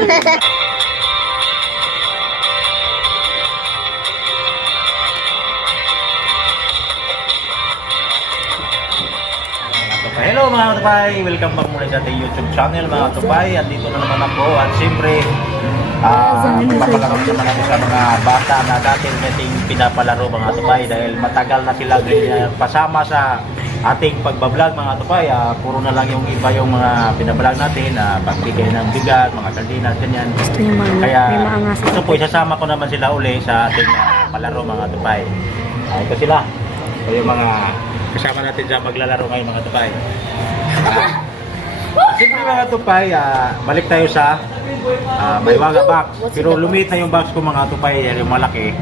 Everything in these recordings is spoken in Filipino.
Hello mga katupay! Welcome back muli sa ating YouTube channel mga katupay. At dito na naman ako at siyempre papalaro naman natin sa mga bata na dati nating pinapalaro mga katupay dahil matagal na sila pasama sa ating pagbablog mga katupay. Puro na lang yung iba yung mga pinablog natin, pagbigay ng bigat, mga sardinas, ganyan. Kaya ito po, isasama ko naman sila uli sa ating palaro mga katupay. Ito sila. Ito yung mga kasama natin sa maglalaro ngayon mga tupay. Siyempre mga tupay, balik tayo sa Maywaga box. Pero lumit na yung box ko mga tupay, yung malaki.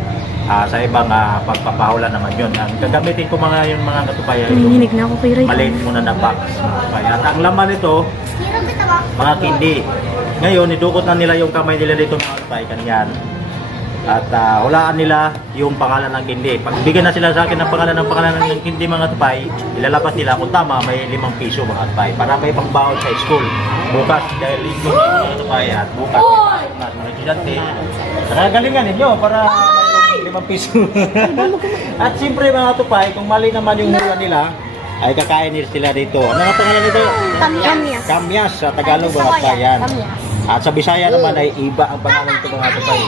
Sa ibang pagpapahulan naman yun. Gagamitin ko mga yung mga katupay. Nanginig na ako kay Ray. Maliit muna na box. At ang laman nito, mga kindi. Ngayon, idukot na nila yung kamay nila dito mga tupay. Kanyan. At hulaan nila yung pangalan ng kindi. Pag bigyan na sila sa akin ng pangalan ng kindi mga tupay, ilalabas nila kung tama may 5 piso mga tupay para may pangbaon sa school. Bukas dahil linggo mga tupay at bukas mga estudyante. Galingan ninyo para may 5 piso. At siyempre mga tupay, kung mali naman yung hula nila, ay kakain nila sila dito. Ano nga pangalan nito? Kamyas. Kamyas sa Tagalog mga tupay yan. At sa Bisaya naman ay iba ang pangalan nito mga tupay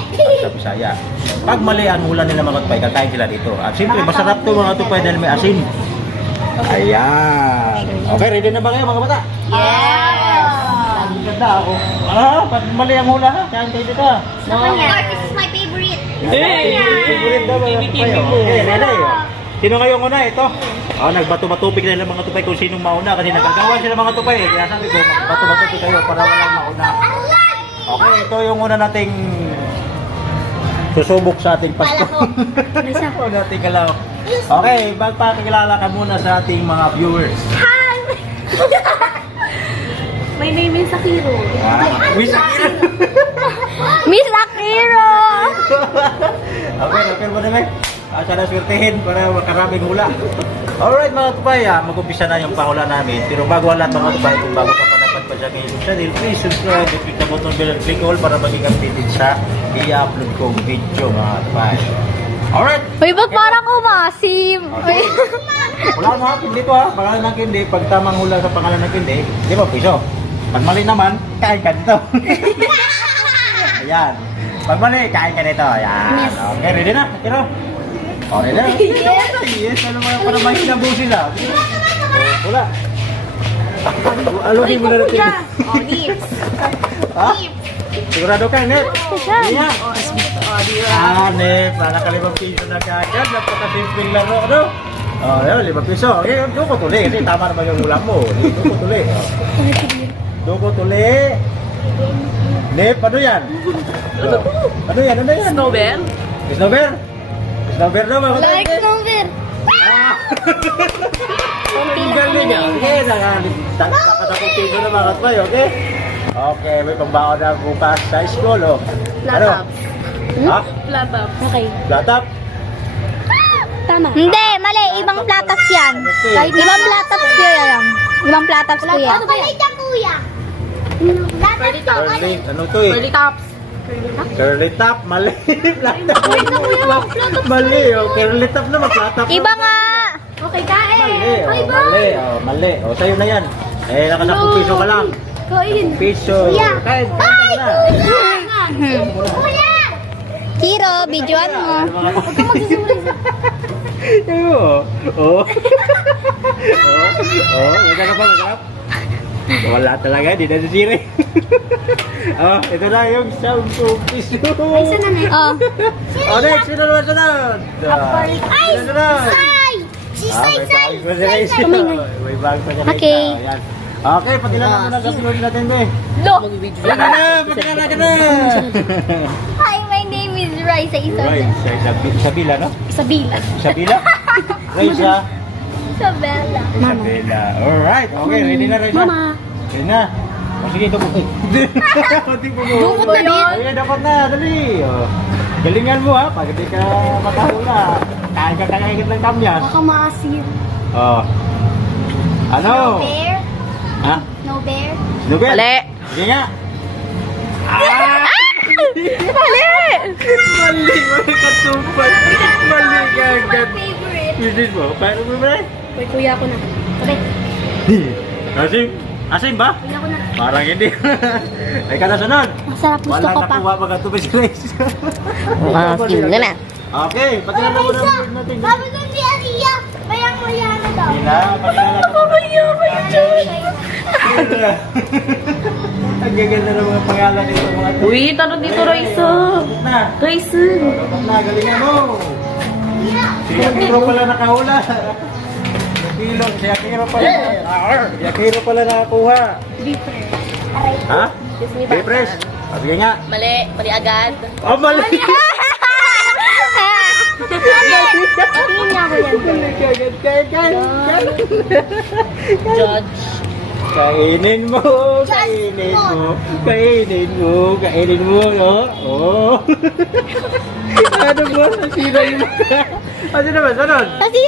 sa Bisaya. Pag mali ang hula nila mga tupay, kakain sila dito. At siyempre masarap to mga tupay dahil may asin. Ayan. Okay, ready na ba kayo mga bata? Yes! Ang ganda ako. Pag mali ang hula ha, kain kayo dito. No. This is my favorite. Favorite daw mga tupay. Okay, ready. Sino ngayong una? Ito. Nagbato-batupik na mga tupay kung sinong mauna kasi nagkagawa sila mga tupay. Kaya sabi ko, magbato-batupik kayo para walang mauna. Okay, ito yung una nating susubok sa ating Pasko. Nating kalahok. Okay, magpakilala ka muna sa ating mga viewers. Hi! My name is Akiro. Miss Akira. Miss Akiro! Okay mo naman. Sana swertehin para makaraming hula. Alright mga tupay, mag-umpisa na yung pahula namin. Pero bago ang lahat mga tupay, kung bago ka pa napadpad sa aking YouTube channel, please subscribe and click the button bell and click all para maging updated sa i-upload kong video mga tupay. Alright! Uy, ba't parang umasim? Okay. Wala na, hindi to ha. Pangalan ng kindi, pag tamang hula sa pangalan ng kindi, 5 piso. Pag mali naman, kain ka dito. Ayan. Pag mali, kain ka dito. Ayan. Okay, ready na? Tiro. Okay na. Yes, ano mo para mahinabu sila. Wala. Aluhin mo na natin. Lips. Ha? Sigurado ka, Net? Iya. Net. Para ka 5 piso na kagad. Napakasimpleng laro, ano? Yan, 5 piso. Okay, duko tuli. Kasi tama naman yung ulam mo. Duko tuli. Duko tuli. Net, ano yan? Ano yan? Snowbell? Snowbell? Snowbell na mga Like Snowbell. Ang galing niya. Okay, nakakatapong piso na mga katbay, okay? Okay, may pambaon na bukas sa school, oh. Ano? Ha? Flat top. Okay. Latap? Tama. Hindi, mali. Ibang platops yan. Ibang platops ko yan. Ibang platops ko yan. Ano ba yan? kuya? Curly top. Curly, ano to eh? Curly tops. Curly top, mali. Latap. Mali, oh. Curly top na, latap. Iba nga. Okay, kain. Mali, mali. O, sa'yo na yan. Nakasapong piso ka lang. Kain. Piso. Kain ka na. Kuya! Kiro, videoan mo. Huwag ka magsusulit. Oo. Magkakap pa, magkakap. Wala talaga, di na sisiri. Ito na yung sound of piso. Oh. Next, sino naman sunod? Ay! Say! Si Say! May bag pa dyan. Okay. Okay, pakilala mo na kasunod natin, be. No! Pakilala ka na. Hi, my name is Raisa Right, Isabela, no? Isabela. Isabela? Raisa? Isabela. Isabela. Alright, okay, ready na, Raisa? Mama. Ready na. Sige, dukot. Dukot na din. Ay, dapat na, dali. Galingan mo ha, pag hindi ka makahula. Kain ka kagagit ng kamyas. Baka maasim. Ano? Bear? Ha? No bear? Nobel? Mali. Sige nga. Mali! Mali katupad. Mali agad. Favorite. Bisis mo, paano mo ba? May kuya ko na. Sabi, Asim? Asim ba? kuya ko na. Parang hindi. Ay ka na sunod. Masarap gusto Walang ko pa. nakuha pag ito Grace. King na. Okay, patingnan mo na natin. Sabi ko si Aria, mayang-maya na daw. Hila, patingnan mo. Ang gaganda ng mga pangalan nito mga to. Uy, tanong dito, Raisa. Na. Raisa. Na, galingan mo. Si Akiro pala nakahula. Nakilo, si Akiro pala. Si Akiro pala nakakuha. Ha? Bipres. Sabi nga. Mali, mali agad. Oh, mali. Tingin niya ako yan. Judge. Kainin mo, kainin mo, kainin mo, kainin mo, no? Oh. Ano ba? Sino yun? Ano naman? Sunod? Kasi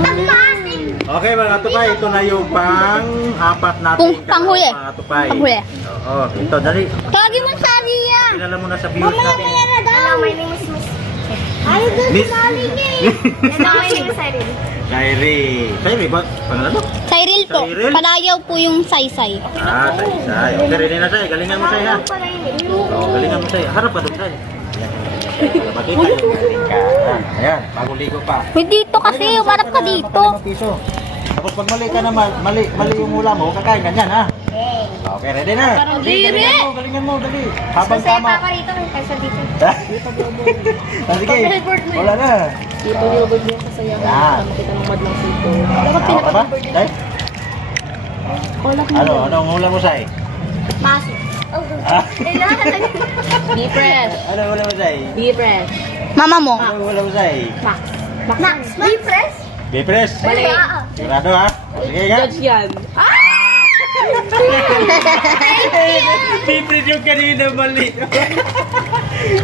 Tagpasin. Okay mga tupay, ito na yung pang-apat natin. Panghuli. Mga tupay. Panghuli. Oo, ito, dali. Tawagin mo sa Aria. Kilala mo na sa viewers natin. na daw. Hello, my name is Miss. Ay, doon Miss. sa aling eh. Hello, my name is Irene. Kairi. Kairi ba? Pangalan mo? Cyril po. Cyril? Palayaw po yung saysay. Ah, Say. Okay, ready na Say. Galingan mo Say ha. Ano pala yun eh? Oo, galingan mo Say. Harap ka doon Say. Ayan. Makita yung galing ka. Ayan, bagong ligo pa. May dito kasi, umarap ka dito. Piso. Tapos pag mali ka naman, mali yung hula mo, kakain ka niyan ha. Okay, ready na. Parang Sige, diri. galingan mo, dali. Habang Masaya tama. pa ako rito kaysa dito. Ah, sige, wala na. Dito yung bag niya kasayahan. Yan. Makita ng madlang sito. Ako ka ba? Day? Ano ang hula mo, Say? Maso. Ah, Be fresh. ano ang hula mo, Say? Be fresh. Mama mo. Ano ang hula mo, Say? Max. Depress? Bipres. Mali. Sigurado ha? Sige nga. Judge yan. Bipres yung kanina, mali.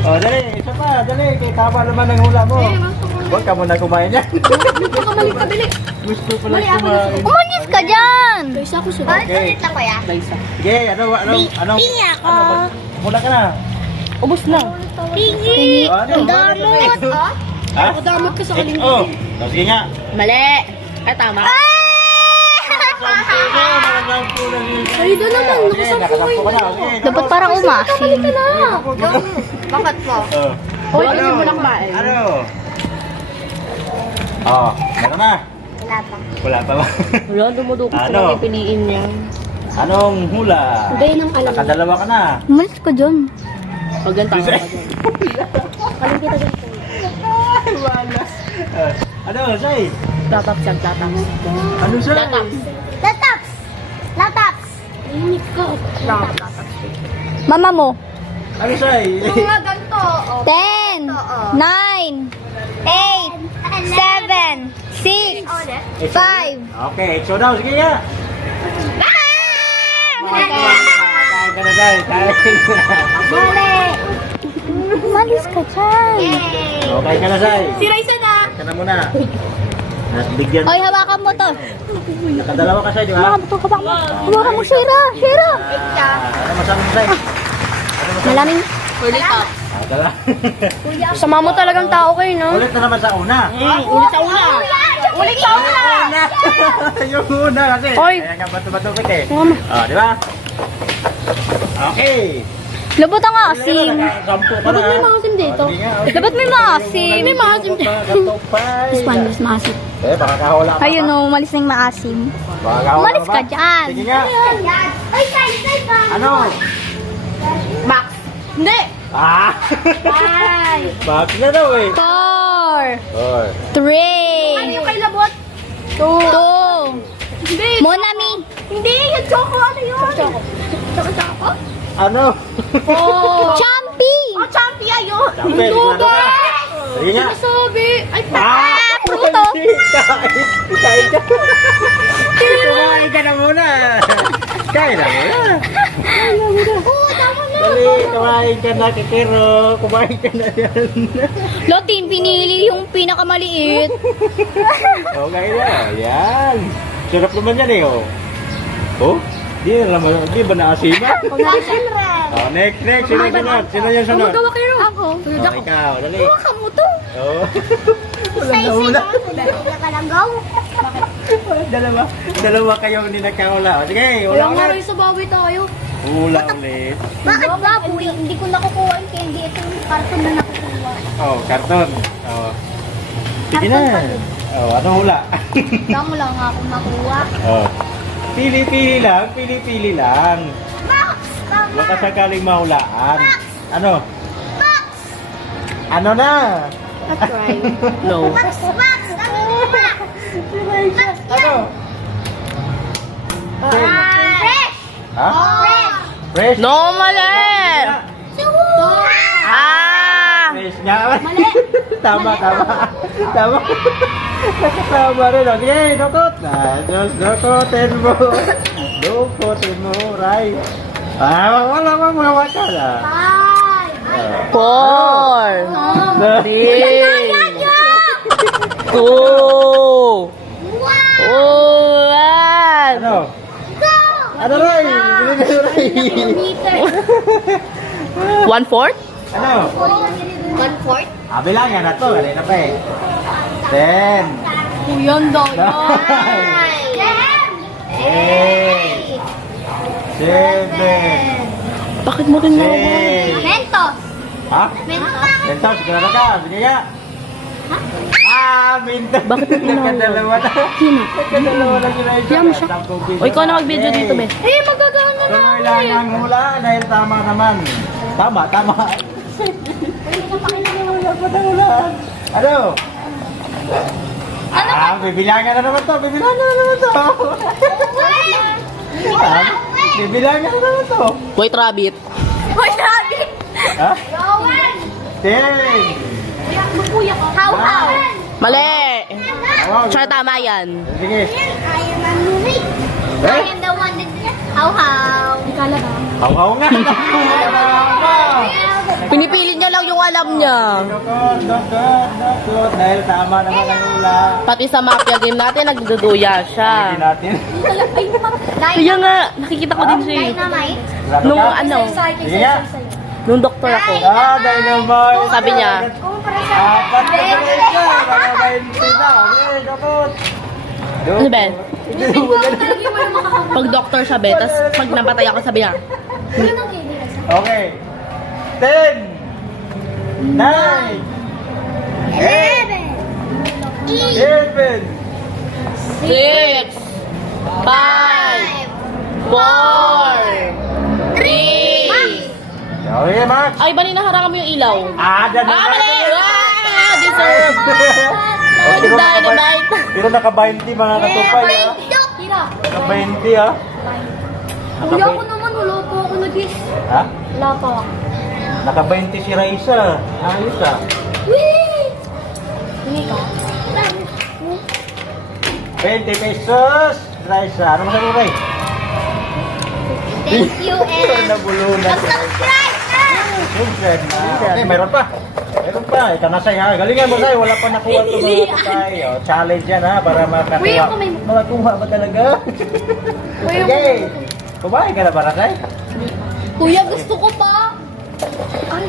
O, dali. Isa pa, dali. Kaya tama naman ang hula mo. Huwag ka muna kumain yan. Kamali ka, bili. Gusto pala kumain. Umalis ka dyan. Isa ko sunod. Okay. Ulit lang ko ya. Raisa. Sige, ano? Pingi ako. Hula ka na. Ubus na. Pingi. Ano? Damot. Oh. Ha? Damot ka sa kaling. Oh, sige nga. Mali. Ay, tama. Ay, doon naman. Nakasampo ka na. Okay, Dapat parang umasim. Bakit po? Oh. Hoy, kasi mo lang kumain. Ano? Oh, meron na. Wala pa. Wala pa ba? Wala, dumudukot Ano? ko lang pipiliin niya. Anong hula? Hindi nang alam. Nakadalawa ka na. Umalis ka dyan. Pag yan, tama ka dyan. Alam kita dito. Ano, Say? Tataps yan, tataps. Ano, Say? Tataps. Lataps. Lataps. Init ko. Mama mo. Ano, Say? Yung mga ganito. Oh. 10, 9, 8, 7, 6, Oh, there. 5. Okay, so daw, sige nga. Kain ka na, Say. Kain Mali. Umalis ka dyan. Yay. Okay ka na, Say. Si Raisa na. Ka na muna. Bigyan. Oy, hawakan mo to. Nakadalawa ka, Say, di ba? Hawakan mo to, hawakan mo. Hawakan mo, Shira. Shira. Ano masabi mo, Say? Ano masabi? Malaming. Ulit up. Dala. Sama mo talagang tao kayo, no? Ulit na naman sa una. Ulit sa una. Ulit sa una. Yung una kasi. Oy. Kaya nga bato-bato kita eh. Mama. Di ba? Okay. Labot ang asim. Sampo ka na. May maasim dito. Dapat may maasim. May maasim dito. Spanish maasim. Baka kahula ka. Ayun, no, umalis na yung maasim. Baka kahula Umalis ba? ka dyan. Sige nga. Ay, say pa. Ano? Max. Hindi. Ah! Ay. Bakit na daw eh? 4, Oy. 3, Ano yung kay labot? 2, Hindi. Monami. Hindi, yung choco. Ano yun? Choco. Choco? Ano? Champi. Oh, champi ayun. Champi, sigurado ka? Sige nga. Sabi. Ay, Ah! Puto. Kain ka. Kumain ka na muna. Kain na muna. Oo, tama na. Dali, kumain ka na, Kikiro. Kumain ka na yan. Lotin, pinili yung pinakamaliit. Okay na, yan. Sarap naman yan eh, oh. Oh? Di ba naasima? Oh, next. Sino yung sunod? Sino yung sunod? Ako. Oh, ikaw, dali. Baka mo to. Oh. Dalawa kayong hindi nagkaula. Sige, ula ulit. sa baboy tayo. Ula ulit. Bakit baboy? Hindi ko nakukuha yung candy. Ito yung karton na nakukuha. Oh, karton. Oh. Sige na. Oh, ano hula? Tama lang ako nakuha. Oh. Pili-pili lang. Box! Tama! Huwag ka sakaling mahulaan. Ano? Ano na? No. Box! Box! Ano? Fresh! Ha? Fresh! Fresh? No, mali! Ah! Fresh nga. Tama. Nakatama rin. Sige, dukot na. Dukotin mo, Ray. Wala mga na. Five! 4 3 2 Wow! 1 Ano? Ano, Ray? Meter. 1/4? Ano? 1/4? Bilangin na to. Kanina pa eh. 10. Kuyan daw. 9. 8! 7. Bakit mo rin 6. Mentos! Ha? Mentos! Mentos, sigurado ka. Sige nga. Mentos. Bakit mo Nagkadalawa na. Nagkadalawa na sila isa. O, ikaw na mag-video dito, be. Eh, magagawa na lang. Kailangan hula dahil tama naman. Tama. Ano? Bibilangan na naman to. Bibilangan na naman to. White rabbit. Hoy, grabe! Ha? Rowan! 10. How? Mali! Wow. Tsaka tama yan. Sige. I am a movie. I am the one that... How? Ikala ba? Haw nga. Pinipilit niya lang yung alam niya. Dukot. Dahil tama naman ang hula. Pati sa mafia game natin, nagduduya siya. Hindi natin. Kaya nga, nakikita ko din siya. Dynamite? Sigurado Nung ka? ano, Sige nga. nung doktor ako. Dynamite. Sabi niya, Apat na isa. Mga 20 na. Okay, dukot. ano ba? Pag doktor siya, be, tas pag napatay ako, sabi niya, Okay. 10. 9. 8. 7. 6, 5, 4, 3. Okay, Max. Ay, ba ninaharangan mo yung ilaw? Dyan na. Mali! Deserve! Dynamite! Pero naka-20 mga katupay, ha? Naka-20, ha? Kuya ko naman, wala po ako nag-is. Ha? Wala pa ako. Naka-20 si Raisa. Ayos, ha? Hindi ka? 20 pesos. Raisa. Ano masabi, Ray? Thank you, and... Nabulunan si Raisa. Subscribe na! Subscribe na. Okay, mayroon pa. Ikaw na, Say, ha? Galingan mo, Say. Wala pa nakuha ito mga Say. Challenge yan, ha? Para makakuha. Kuya, ako may- Makakuha ba talaga? Okay. Kumain ka na ba, Say? Kuya, gusto ko pa.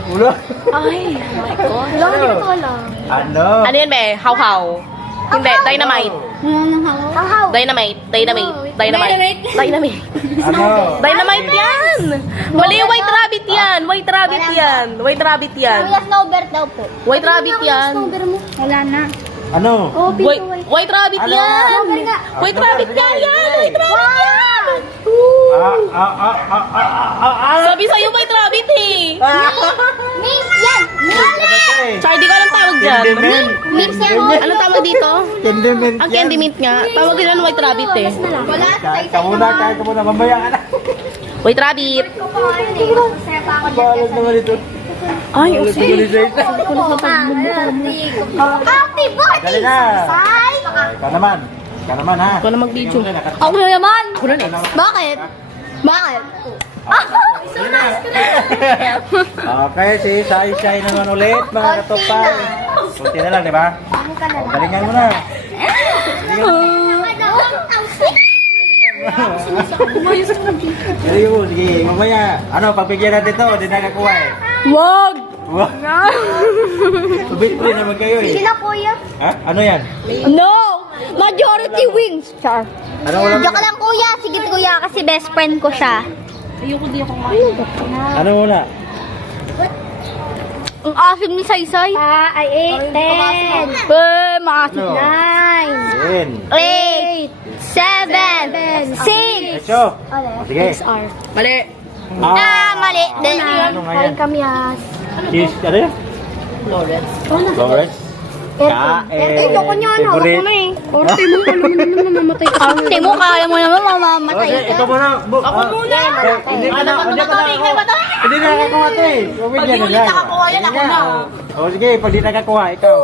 Ulo. Ay, oh my God. Wala, hindi ko alam. Ano? Ano yun, be? How? Hindi, dynamite. How? Dynamite. Ano? Dynamite yan! Mali, white rabbit yan! White rabbit yan! Kuya Snowbird daw po. White rabbit yan! Wala na. Ano? Oh, White rabbit Ano? yan! White rabbit yan! White rabbit yan! Sabi sa'yo, white rabbit eh! Mint yan! Tsaka hindi ko alam tawag dyan. Mint yan! Anong tawag dito? Candy mint Ang candy mint nga. Tawag nila ng white rabbit eh. Wala. Kain ka muna, mamaya ka na. White rabbit. Sarap ako dyan. Balag naman ito. Ay, Balag okay. naman ito. Ate, bakit Dali na. Say? Ikaw naman, ha? Ikaw na mag-video. Ako na naman. Ako na next. Bakit? Bakit? Okay, si Sai naman ulit, mga katupay. Kunti na lang, di ba? Galingan mo na. Galingan mo. Sige mo, sige. Mamaya, ano, pagbigyan natin ito, hindi nakakuha eh. Wag! Wow. Pabili naman kayo eh. Sila kuya. Ha? Ano yan? No! Majority wins, Char. Ano wala? Joke lang kuya, sige kuya kasi best friend ko siya. Ano muna? Ang asim ni Saysay. Ay, 8, 10. Maasim. Ano? 9, 8, 7, 6. Echo. Sige. Mali. Mali din. Ano nga yan? Kami as. Cheese, ano yan? Florence. Flores? Kain. Ayoko niya, ano, Favorite. ako na eh. Orte mo, alam mo naman mamamatay ka. Arte mo, kaya mo naman mamamatay Okay, ka. ikaw muna. Ako muna. Hindi ka na, Ano hindi ba ka na. ito? Ikaw ba ito? Hindi na nakakuha ito eh. Pag di ulit nakakuha yan, ako na. O sige, pag di nakakuha, ikaw.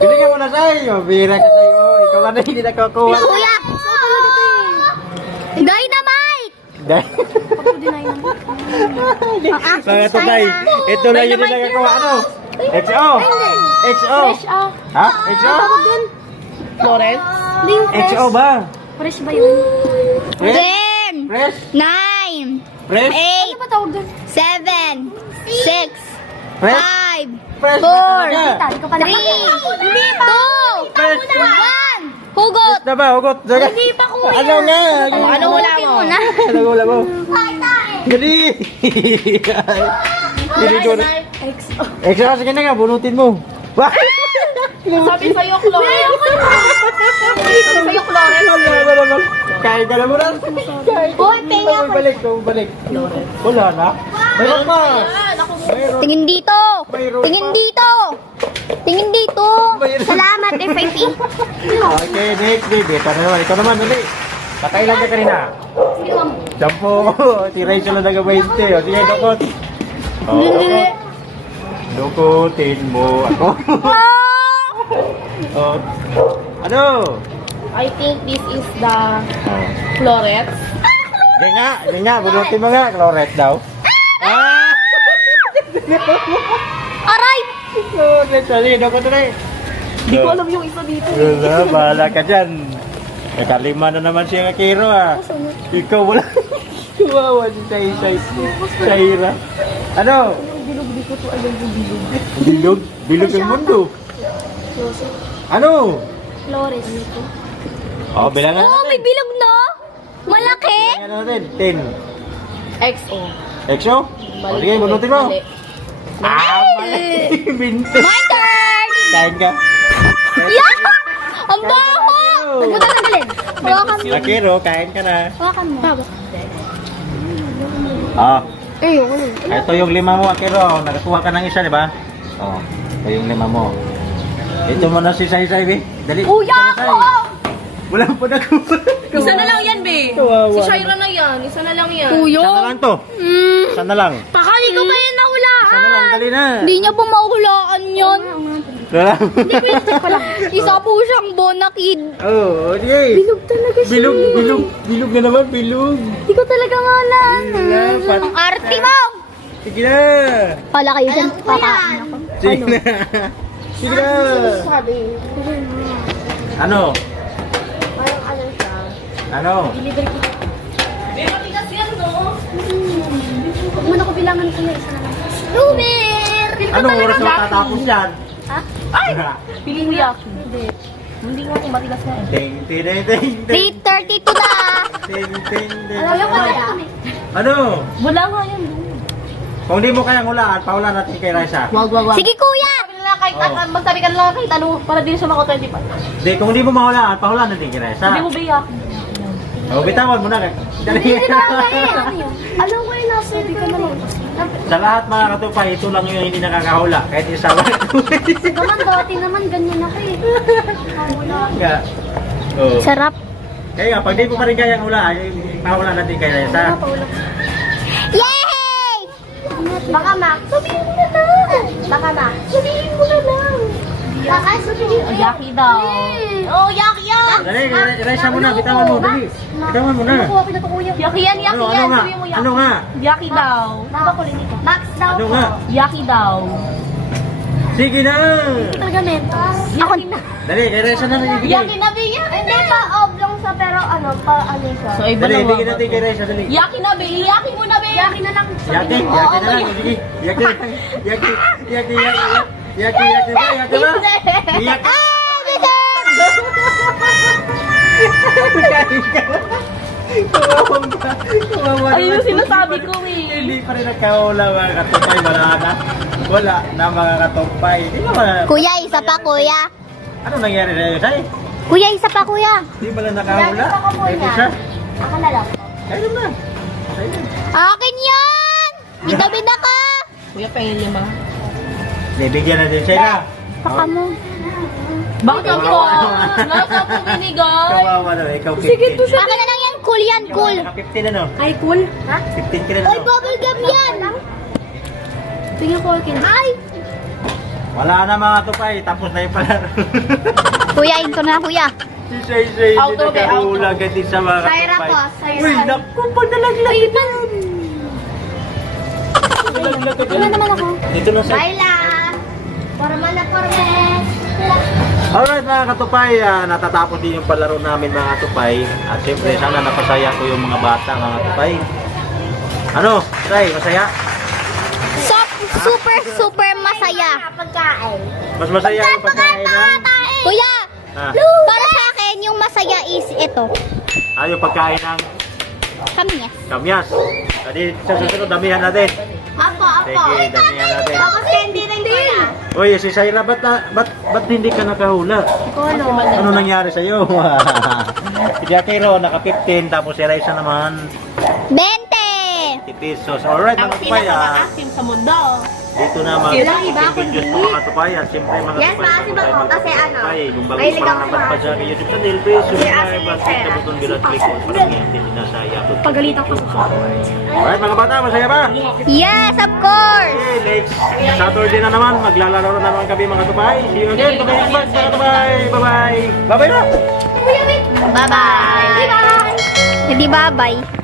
Hindi ka muna sa'yo. Bira ka sa'yo. Ikaw lang na hindi nakakuha. Kuya! Dynamite! Dahil. Mga tunay. Ito lang yun yung nakakuha. Ano? XO. XO. Ha? XO? Florence. XO ba? Fresh ba yun? Fresh? 10, Fresh? 9, Fresh? 8, Ano ba tawag doon? 7, 6, Fresh? 5, Fresh 4, ba talaga? Hindi ko pa 3, 2, Fresh. 1. Hugot! Na ba? Hugot. Hindi pa kuya. Ano nga? Ano wala mo? Ano wala mo? Gani! Hindi ko na. XO, sige na nga, bunutin mo. Wah! Sabi sa'yo, Florence. Sabi sa'yo, Florence. Kain ka na mo na. Kain ka na. Balik, balik. Wala na. Mayroon pa. Mayroon. Tingin dito! Mayroon Tingin pa. dito! Tingin dito! Mayroon. Salamat, FIP. Okay, next baby. Ito na naman. Ikaw naman, ulit. Patay lang ka kanina. Sampo. Si Rachel na nag-20. O, sige, dukot. O, dukot. Dukutin mo ako. O, ano? I think this is the Florence. Hindi nga. Bunutin mo nga. Cloret daw. Ah! Aray! Cloret. Dali, dukot na eh. Hindi ko alam yung isa dito. Wala, bahala ka dyan. Nakalima na naman siya Kiro ah. Ikaw wala. Kawawa si Say. Sayra. Ano? Bilog? Bilog ang mundo. Ano? Flores. Oh, bilangan Oh, may natin. bilog no? Malaki? Bilangan natin. 10. XO. Exo? O sige, bunutin mo. Mali. Ah, mali. Binto. My turn! Kain ka. Yeah! Ang baho! Huwag mo tatanggalin. Hawakan mo. Akiro, kain ka na. Hawakan mo. Ah, Ayoko na. ito yung lima mo, Akiro. Nakakuha ka ng isa, di ba? Oh, ito yung lima mo. Ito mo na si Say, Be. Dali. Kuya Say. ako! Wala pa nakuha. Isa na lang yan, be. Kawawa. Si Shaira na yan. Isa na lang yan. Kuya? Isa na lang to. Isa na lang. Pakali ko pa yan nahulaan. Isa na lang, dali na. Hindi niya po mahulaan yun. Wala. Isa po siyang bonakid. Oh, okay. Bilog talaga siya. Bilog na naman, bilog. Hindi ko talaga malaan. Ang arte mo! Sige na. Pala kayo dyan. Kakain ako. Sige na. Sige na. Sabi. Ano? Parang ano siya. Ano? Be, matigas yan, no? Huwag mo na ko bilangan ko na isa na lang. Ruber! Anong oras mo tatapos yan? Ay! Pili mo yaki. Hindi nga kung matigas nga eh. Ting, ting, ting, ting, 3:32 na. ting, ting, ting. Alam mo kaya? Ano? Wala nga yan. Kung di mo kayang hulaan, pahulaan natin kay Raisa. Wag. Sige kuya! Sabi nila kahit Oh. magsabi ka nila kahit ano, para din siya mako 25. Di, kung di mo mahulaan, pahulaan natin kay Raisa. Hindi mo ba yaki? O, bitawan mo na. Dali. Alam ko yung nasa hindi ka naman. Sa lahat mga katupay, ito lang yung hindi nakakahula. Kahit isa ba? Naman dati naman ganyan ako eh. Wala. Nga. Oh. Sarap. Kaya nga, pag di mo pa rin kayang hulaan, pahulaan natin kay Raisa. Yay! Baka Max. Sabihin mo na lang. Baka Max. Sabihin mo na lang. Baka sabihin mo. Yaki daw. Oh, yaki yan! Dali, Raisa mo na. Bitawan mo. Dali. Bitawan mo na. Nakuha ko na ito kuya. Yaki yan, yaki Ano yan. nga? Sabi mo yaki. Ano nga? Yaki daw. Nakakulin ito. Max daw Ano po. nga? Yaki daw. Sige na! Talaga mentos. Ako, Dali, kay Reza na ibigay. Yaki na bigyan. Hindi pa oblong sa pero pa ano siya. So, iba Dali, na ibigay natin kay Reza, dali. Yaki na, be. Yaki mo na, be. Yaki na lang. Yaki na lang. Sige. Yaki na lang. Yaki. Yaki na. Yaki na. Yaki. Ayun yung sinasabi ko, eh. Hindi pa rin nagkahula mga katumpay. Wala na mga katumpay. Hindi naman. kuya, isa pa kuya. Ano nangyari sa'yo, Say? Kuya, isa pa kuya. Hindi ba lang nakahula? Ako po Pwede niya. siya? Ako na lang. Kaya na. Kaya na. Akin yan! Bida-bida ka! Kuya, pahingin lima. Bibigyan natin siya na. Baka mo. Bakit ako? Nasa po binigay. Kawawa na, ikaw 15. Sige, to siya. Akin na lang yan, cool yan, cool. Naka 15 na no? Ay, cool. 15 ka na Ay, no? bubble gum yan! Tingnan ko akin. Ay! Wala na mga tupay, tapos na yung palaro. Kuya, ito na kuya. Si Say hindi Outro, be, nakahula kasi sa mga Saira tupay. po, Saira. Uy, naku, panalaglag ito. Panalaglag ka dyan. naman ako. Dito na sa... Baila. Forma na formes. Alright mga katupay, natatapos din yung palaro namin mga katupay. At siyempre sana napasaya ko yung mga bata mga katupay. Ano, Say, masaya? Super masaya. Pagkain. Mas masaya yung pagkain ng... Kuya, Ah, para sa akin, yung masaya is ito. yung pagkain ng Kamyas. kamyas. Tadi sa susunod, damihan natin. Apo. Sige, damihan natin. Tapos hindi rin ko na. Uy, si Saira, ba't hindi ka nakahula? Ano nangyari sa'yo? Si Jackie Ro, naka 15, tapos si Raisa naman 20! 50 pesos. Alright, Ang mga tupay, pinakamaasim sa mundo. dito na mga Ilang iba ako videos po mga tupay. At siyempre mga Yes, tupay, maasim bago ako tayo kasi ano, magtupay, kung bago mahilig pa lang ako naman pa maasim. sa aking YouTube channel, please subscribe asim at yung click the Sarah. button below at click on para ngayon na sa YouTube. Pagalitan ko sa Alright mga bata, masaya ba? Yes, of course! Okay, next Saturday na naman, maglalaro na naman kami mga tupay. See you again, mga next vlog, mga tupay. Bye-bye! Bye-bye na! Bye-bye! Hindi bye-bye!